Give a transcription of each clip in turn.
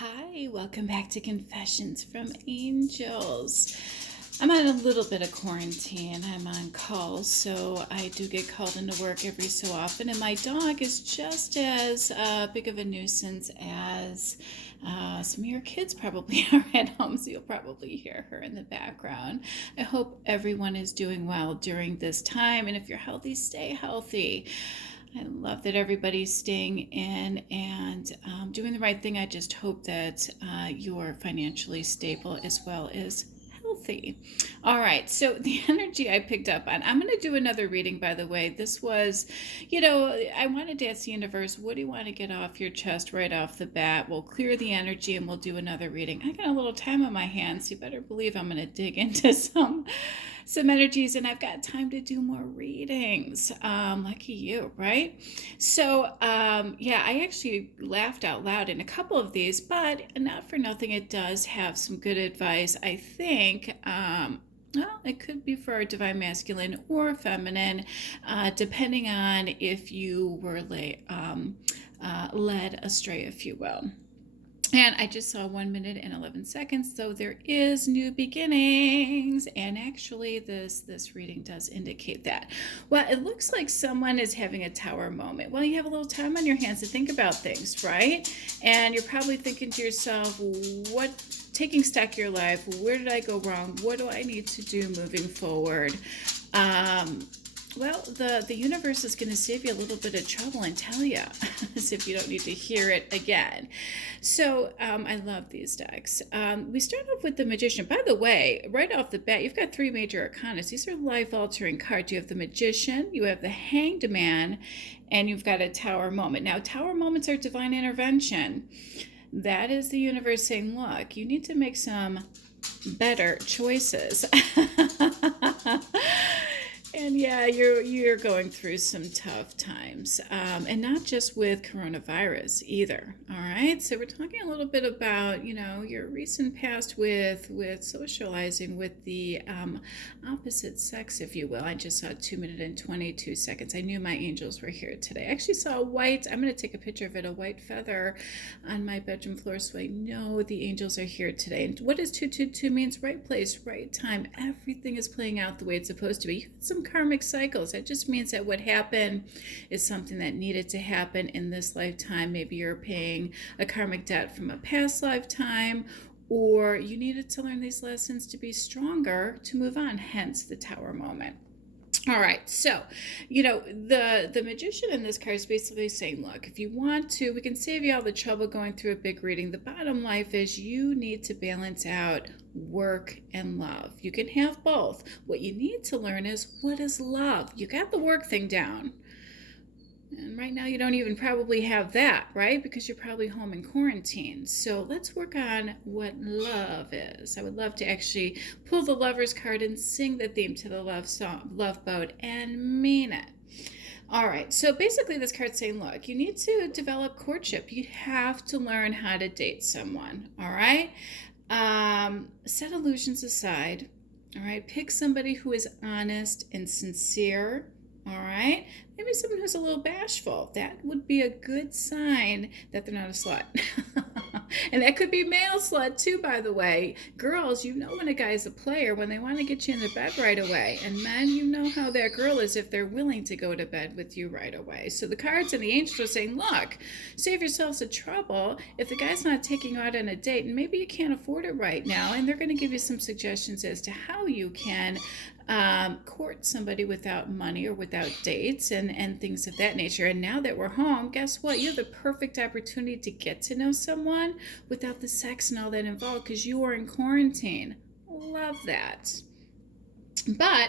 Hi, welcome back to Confessions from Angels. I'm on a little bit of quarantine. I'm on call, so I do get called into work every so often, and my dog is just as big of a nuisance as some of your kids probably are at home, so you'll probably hear her in the background. I hope everyone is doing well during this time, and if you're healthy, stay healthy. I love that everybody's staying in and doing the right thing. I just hope that you're financially stable as well as healthy. All right, so the energy I picked up on, I'm going to do another reading, by the way. This was, I wanted to ask the universe, what do you want to get off your chest right off the bat? We'll clear the energy and we'll do another reading. I got a little time on my hands, so you better believe I'm going to dig into some energies, and I've got time to do more readings. Lucky you, right? So, I actually laughed out loud in a couple of these, but not for nothing, it does have some good advice, I think. Well, it could be for our divine masculine or feminine, depending on if you were led astray, if you will. And I just saw 1 minute and 11 seconds, so there is new beginnings. And actually, this reading does indicate that. Well, it looks like someone is having a tower moment. Well, you have a little time on your hands to think about things, right? And you're probably thinking to yourself, taking stock of your life, where did I go wrong? What do I need to do moving forward? Well, the universe is going to save you a little bit of trouble and tell you as if you don't need to hear it again. So I love these decks. We start off with the Magician. By the way, right off the bat, you've got three major arcana. These are life-altering cards. You have the Magician, you have the Hanged Man, and you've got a Tower Moment. Now, Tower Moments are divine intervention. That is the universe saying, look, you need to make some better choices. And yeah, you're going through some tough times, and not just with coronavirus either. All right, so we're talking a little bit about your recent past with socializing with the opposite sex, if you will. I just saw 2 minutes and 22 seconds. I knew my angels were here today. I actually saw a white. I'm going to take a picture of it. A white feather on my bedroom floor, so I know the angels are here today. And what does 222 means? Right place, right time. Everything is playing out the way it's supposed to be. You had some karmic cycles. That just means that what happened is something that needed to happen in this lifetime. Maybe you're paying a karmic debt from a past lifetime, or you needed to learn these lessons to be stronger to move on, hence the Tower Moment. All right, so, the Magician in this card is basically saying, look, if you want to, we can save you all the trouble going through a big reading. The bottom line is you need to balance out work and love. You can have both. What you need to learn is, what is love? You got the work thing down. And right now you don't even probably have that, right? Because you're probably home in quarantine. So let's work on what love is. I would love to actually pull the Lover's card and sing the theme to the love song, Love Boat, and mean it. All right, so basically this card's saying, look, you need to develop courtship. You have to learn how to date someone, all right? Set illusions aside, all right? Pick somebody who is honest and sincere. All right, maybe someone who's a little bashful. That would be a good sign that they're not a slut. And that could be male slut too, by the way. Girls, you know when a guy's a player, when they want to get you in the bed right away. And men, you know how that girl is if they're willing to go to bed with you right away. So the cards and the angels are saying, look, save yourselves the trouble. If the guy's not taking you out on a date, and maybe you can't afford it right now, and they're going to give you some suggestions as to how you can court somebody without money or without dates and things of that nature. And now that we're home, guess what? You have the perfect opportunity to get to know someone without the sex and all that involved because you are in quarantine. Love that. But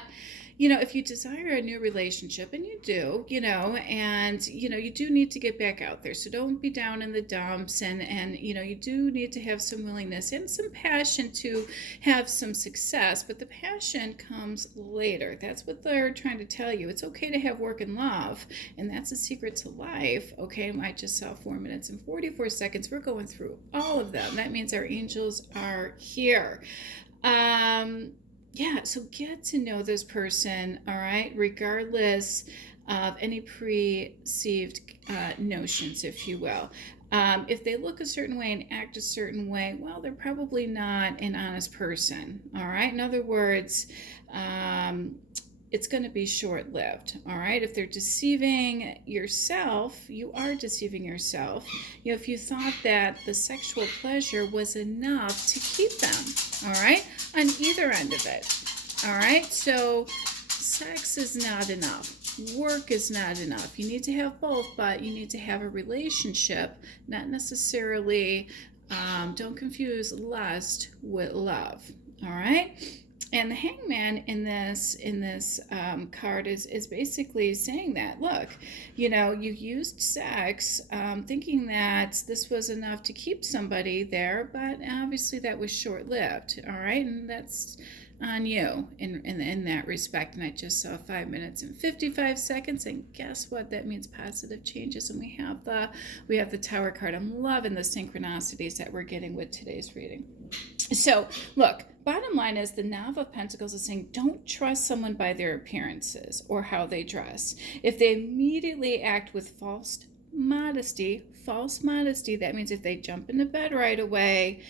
if you desire a new relationship, and you do, and, you do need to get back out there. So don't be down in the dumps, and you do need to have some willingness and some passion to have some success, but the passion comes later. That's what they're trying to tell you. It's okay to have work and love, and that's a secret to life. Okay, I just saw 4 minutes and 44 seconds. We're going through all of them. That means our angels are here. So get to know this person, all right, regardless of any preconceived notions, if you will. If they look a certain way and act a certain way, well, they're probably not an honest person. All right. In other words, it's going to be short-lived. All right. If they're deceiving yourself, you are deceiving yourself. If you thought that the sexual pleasure was enough to keep them, all right, on either end of it. All right. So sex is not enough. Work is not enough. You need to have both, but you need to have a relationship, not necessarily, don't confuse lust with love. All right. And the hangman in this card is basically saying that, look, you used sex thinking that this was enough to keep somebody there, but obviously that was short-lived. All right. And that's on you in that respect. And I just saw 5 minutes and 55 seconds, and guess what? That means positive changes. And we have the Tower card. I'm loving the synchronicities that we're getting with today's reading. So look, bottom line is the Knave of Pentacles is saying don't trust someone by their appearances or how they dress. If they immediately act with false modesty, that means if they jump into bed right away,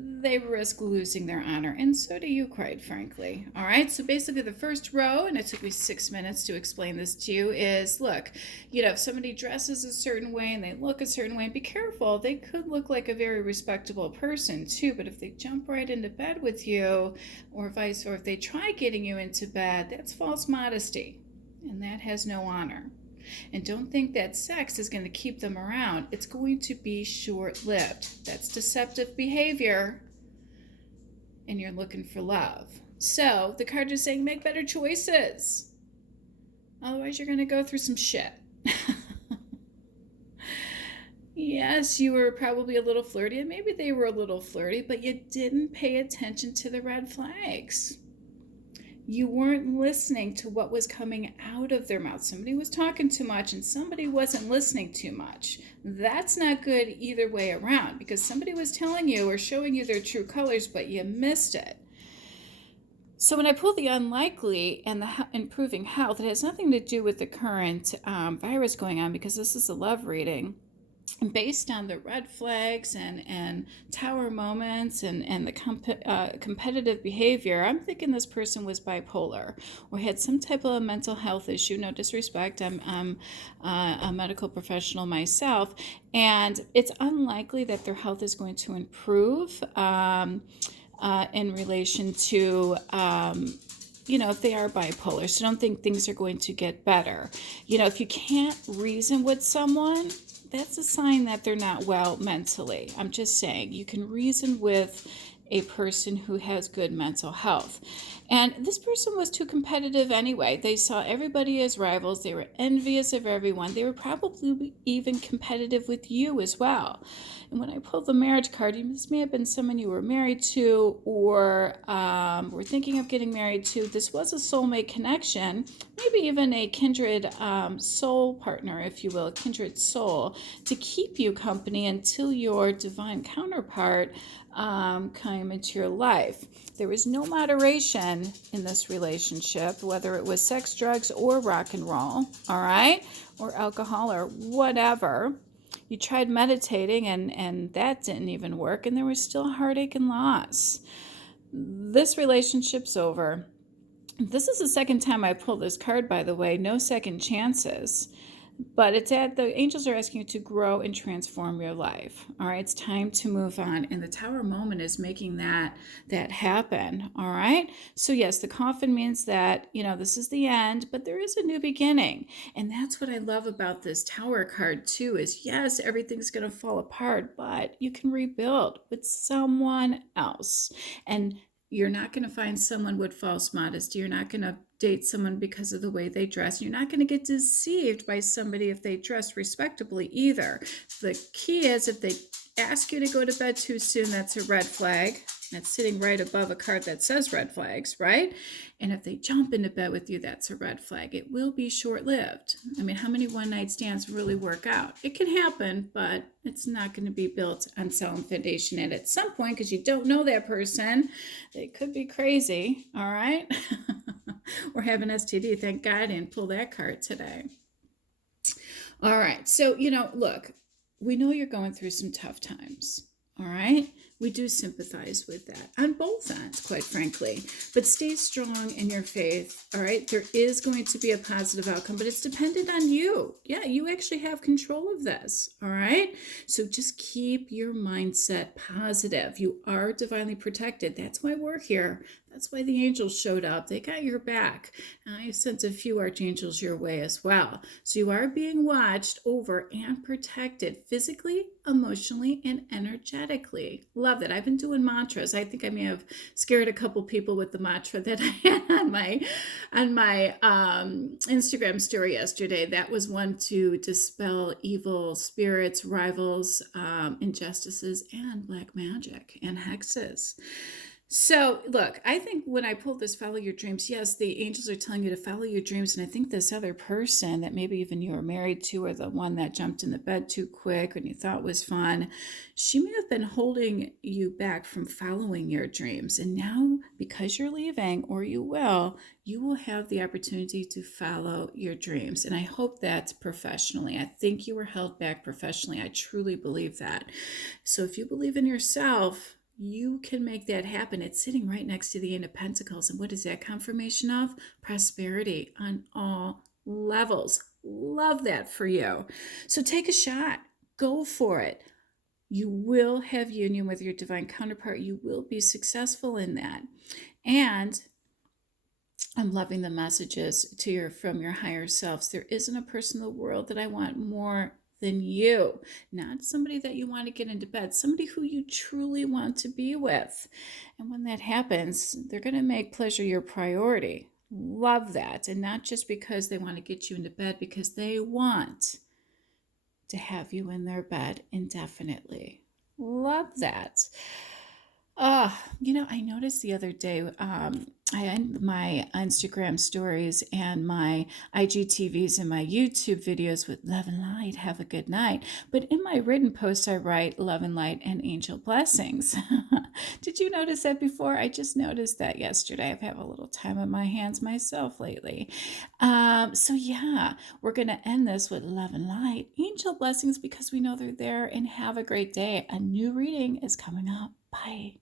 they risk losing their honor, and so do you, quite frankly. All right, so basically the first row, and it took me 6 minutes to explain this to you, is look, if somebody dresses a certain way and they look a certain way, be careful. They could look like a very respectable person too, but if they jump right into bed with you, or if they try getting you into bed, that's false modesty, and that has no honor. And don't think that sex is going to keep them around. It's going to be short-lived. That's deceptive behavior, and you're looking for love. So the card is saying make better choices. Otherwise, you're going to go through some shit. Yes, you were probably a little flirty, and maybe they were a little flirty, but you didn't pay attention to the red flags. You weren't listening to what was coming out of their mouth. Somebody was talking too much and somebody wasn't listening too much. That's not good either way around, because somebody was telling you or showing you their true colors, but you missed it. So when I pull the unlikely and the improving health, it has nothing to do with the current virus going on, because this is a love reading. And based on the red flags and tower moments and the competitive behavior, I'm thinking this person was bipolar or had some type of a mental health issue. No disrespect, I'm a medical professional myself, and it's unlikely that their health is going to improve in relation to if they are bipolar. So don't think things are going to get better. If you can't reason with someone, that's a sign that they're not well mentally. I'm just saying, you can reason with a person who has good mental health. And this person was too competitive anyway. They saw everybody as rivals. They were envious of everyone. They were probably even competitive with you as well. And when I pulled the marriage card, this may have been someone you were married to or were thinking of getting married to. This was a soulmate connection, maybe even a kindred soul partner, if you will, a kindred soul, to keep you company until your divine counterpart came into your life. There was no moderation in this relationship, whether it was sex, drugs, or rock and roll, all right, or alcohol or whatever. You tried meditating and that didn't even work, and there was still heartache and loss. This relationship's over. This is the second time I pulled this card, by the way. No second chances. But the angels are asking you to grow and transform your life. All right, it's time to move on. And the tower moment is making that happen. All right. So yes, the coffin means that, this is the end, but there is a new beginning. And that's what I love about this tower card too, is yes, everything's going to fall apart, but you can rebuild with someone else. And you're not going to find someone with false modesty. You're not going to date someone because of the way they dress. You're not going to get deceived by somebody if they dress respectably either. The key is if they ask you to go to bed too soon, that's a red flag. That's sitting right above a card that says red flags, right? And if they jump into bed with you, that's a red flag. It will be short-lived. I mean, how many one-night stands really work out? It can happen, but it's not going to be built on sound foundation. And at some point, because you don't know that person, they could be crazy, all right? Or have an STD. Thank God I didn't pull that card today. All right. So, look, we know you're going through some tough times. All right. We do sympathize with that on both ends, quite frankly. But stay strong in your faith. All right. There is going to be a positive outcome, but it's dependent on you. Yeah, you actually have control of this. All right. So just keep your mindset positive. You are divinely protected. That's why we're here. That's why the angels showed up. They got your back. I sent a few archangels your way as well. So you are being watched over and protected physically, emotionally, and energetically. Love that. I've been doing mantras. I think I may have scared a couple people with the mantra that I had on my Instagram story yesterday. That was one to dispel evil spirits, rivals, injustices, and black magic and hexes. So, look, I think when I pulled this follow your dreams, yes, the angels are telling you to follow your dreams. And I think this other person that maybe even you were married to, or the one that jumped in the bed too quick and you thought was fun, she may have been holding you back from following your dreams. And now, because you're leaving, or you will have the opportunity to follow your dreams. And I hope that's professionally. I think you were held back professionally. I truly believe that. So if you believe in yourself, you can make that happen. It's sitting right next to the Eight of Pentacles. And what is that confirmation of? Prosperity on all levels. Love that for you. So take a shot. Go for it. You will have union with your divine counterpart. You will be successful in that. And I'm loving the messages from your higher selves. There isn't a person in the world that I want more than you, not somebody that you want to get into bed, somebody who you truly want to be with. And when that happens, they're going to make pleasure your priority. Love that. And not just because they want to get you into bed, because they want to have you in their bed indefinitely. Love that. I noticed the other day, I end my Instagram stories and my IGTVs and my YouTube videos with love and light, have a good night. But in my written post, I write love and light and angel blessings. Did you notice that before? I just noticed that yesterday. I've had a little time on my hands myself lately. So yeah, we're going to end this with love and light, angel blessings, because we know they're there, and have a great day. A new reading is coming up. Bye.